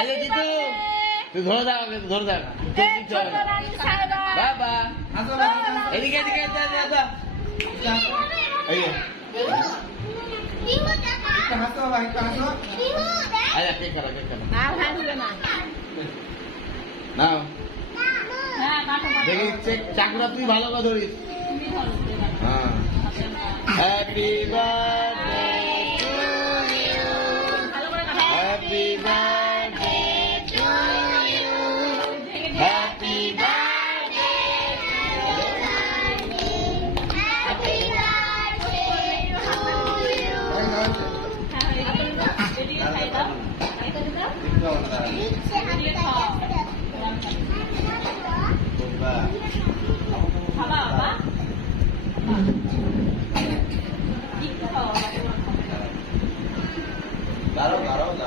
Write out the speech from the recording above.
এই জিতু তুই ধরে দাও ধরে দাও বাবা এদিকে এদিকে দাদা এই হাসো বাবা একটু হাসো আরে কে করা আর হাসবে না নাও হ্যাঁ কাটো দেখি চাকরা তুই ভালো করে ধরিস হ্যাঁ হ্যাপি বার্থডে